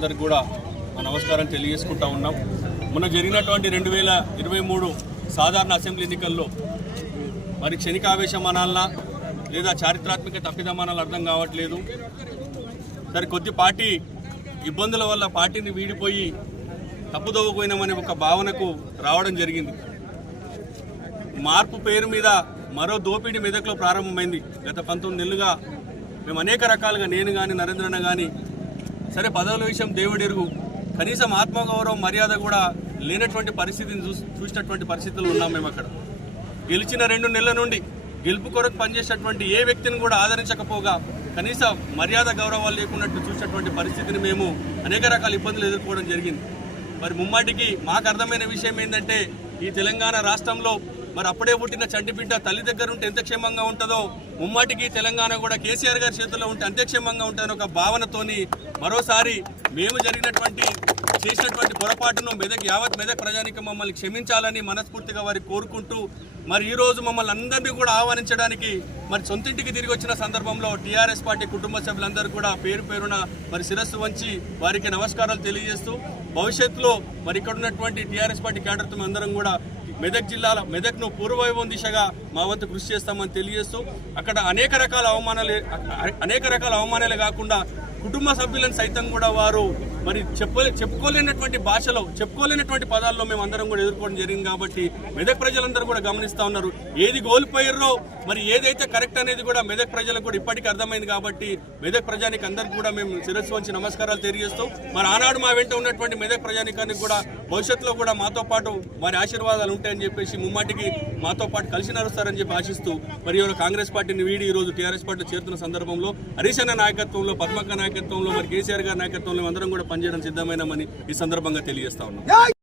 ప్రజలందరికీ కూడా నమస్కారం తెలియజేసుకుంటా ఉన్నాం. మొన్న జరిగినటువంటి 2023 సాధారణ అసెంబ్లీ ఎన్నికల్లో మరి క్షణికావేశం అనాలనా లేదా చారిత్రాత్మక తప్పిదమానాలు అర్థం కావట్లేదు. సరే కొద్ది పార్టీ ఇబ్బందుల వల్ల పార్టీని వీడిపోయి తప్పుదోవపోయినామనే ఒక భావనకు రావడం జరిగింది. మార్పు పేరు మీద మరో దోపిడీ మెదక్లో ప్రారంభమైంది. గత 19 నెలలుగా మేము అనేక రకాలుగా, నేను కానీ నరేంద్రన్న కానీ, సరే పదవుల విషయం దేవుడెరుగు, కనీసం ఆత్మగౌరవం మర్యాద కూడా లేనటువంటి పరిస్థితిని చూసినటువంటి పరిస్థితులు ఉన్నాం. మేము అక్కడ గెలిచిన 2 నెలల నుండి గెలుపు కొరకు పనిచేసేటువంటి ఏ వ్యక్తిని కూడా ఆదరించకపోగా కనీస మర్యాద గౌరవాలు లేకున్నట్టు చూసినటువంటి పరిస్థితిని మేము అనేక రకాల ఇబ్బందులు ఎదుర్కోవడం జరిగింది. మరి ముమ్మాటికి మాకు అర్థమైన విషయం ఏంటంటే, ఈ తెలంగాణ రాష్ట్రంలో మరి అప్పుడే పుట్టిన చంటిబిడ్డ తల్లి దగ్గర ఉంటే ఎంత క్షేమంగా ఉంటుందో, ముమ్మాటికి తెలంగాణ కూడా కేసీఆర్ గారి చేతుల్లో ఉంటే అంతే క్షేమంగా ఉంటుందని ఒక భావనతోని మరోసారి మేము చేసినటువంటి పొరపాటును యావత్ మెదక్ ప్రజానికి మమ్మల్ని క్షమించాలని మనస్ఫూర్తిగా వారికి కోరుకుంటూ, మరి ఈరోజు మమ్మల్ని అందరినీ కూడా ఆహ్వానించడానికి మరి సొంతింటికి తిరిగి వచ్చిన సందర్భంలో టీఆర్ఎస్ పార్టీ కుటుంబ సభ్యులందరూ కూడా పేరు పేరున మరి శిరస్సు వంచి వారికి నమస్కారాలు తెలియజేస్తూ, భవిష్యత్తులో మరి ఇక్కడ ఉన్నటువంటి టీఆర్ఎస్ పార్టీ క్యాడర్తో అందరం కూడా మెదక్ను పూర్వవైభవం దిశగా మా వంతు కృషి చేస్తామని తెలియజేస్తూ, అక్కడ అనేక రకాల అవమానాలే కాకుండా కుటుంబ సభ్యులను సైతం కూడా వారు మరి చెప్పుకోలేనటువంటి భాషలో, చెప్పుకోలేనటువంటి పదాల్లో మేము అందరం కూడా ఎదుర్కోవడం జరిగింది. కాబట్టి మెదక్ ప్రజలందరూ కూడా గమనిస్తూ ఉన్నారు. ఏది కోల్పోయారో మరి ఏదైతే కరెక్ట్ అనేది కూడా మెదక్ ప్రజలకు కూడా ఇప్పటికీ అర్థమైంది. కాబట్టి మెదక్ ప్రజానికి అందరికీ కూడా మేము శిరస్సు వంచి నమస్కారాలు తెలియజేస్తూ, మరి ఆనాడు మా వెంట ఉన్నటువంటి మెదక్ ప్రజానికానికి కూడా భవిష్యత్తులో కూడా మాతో పాటు మరి ఆశీర్వాదాలు ఉంటాయని చెప్పేసి ముమ్మాటికి మాతో పాటు కలిసి నడుస్తారని చెప్పి ఆశిస్తూ, మరి కాంగ్రెస్ పార్టీని వీడి ఈరోజు టీఆర్ఎస్ పార్టీ చేరుతున్న సందర్భంలో హరీష్ అన్న నాయకత్వంలో, పద్మక్క నాయకత్వంలో, మరి కేసీఆర్ గారి నాయకత్వంలో అందరం కూడా పనిచేయడం సిద్ధమైనామని ఈ సందర్భంగా తెలియజేస్తా ఉన్నాం.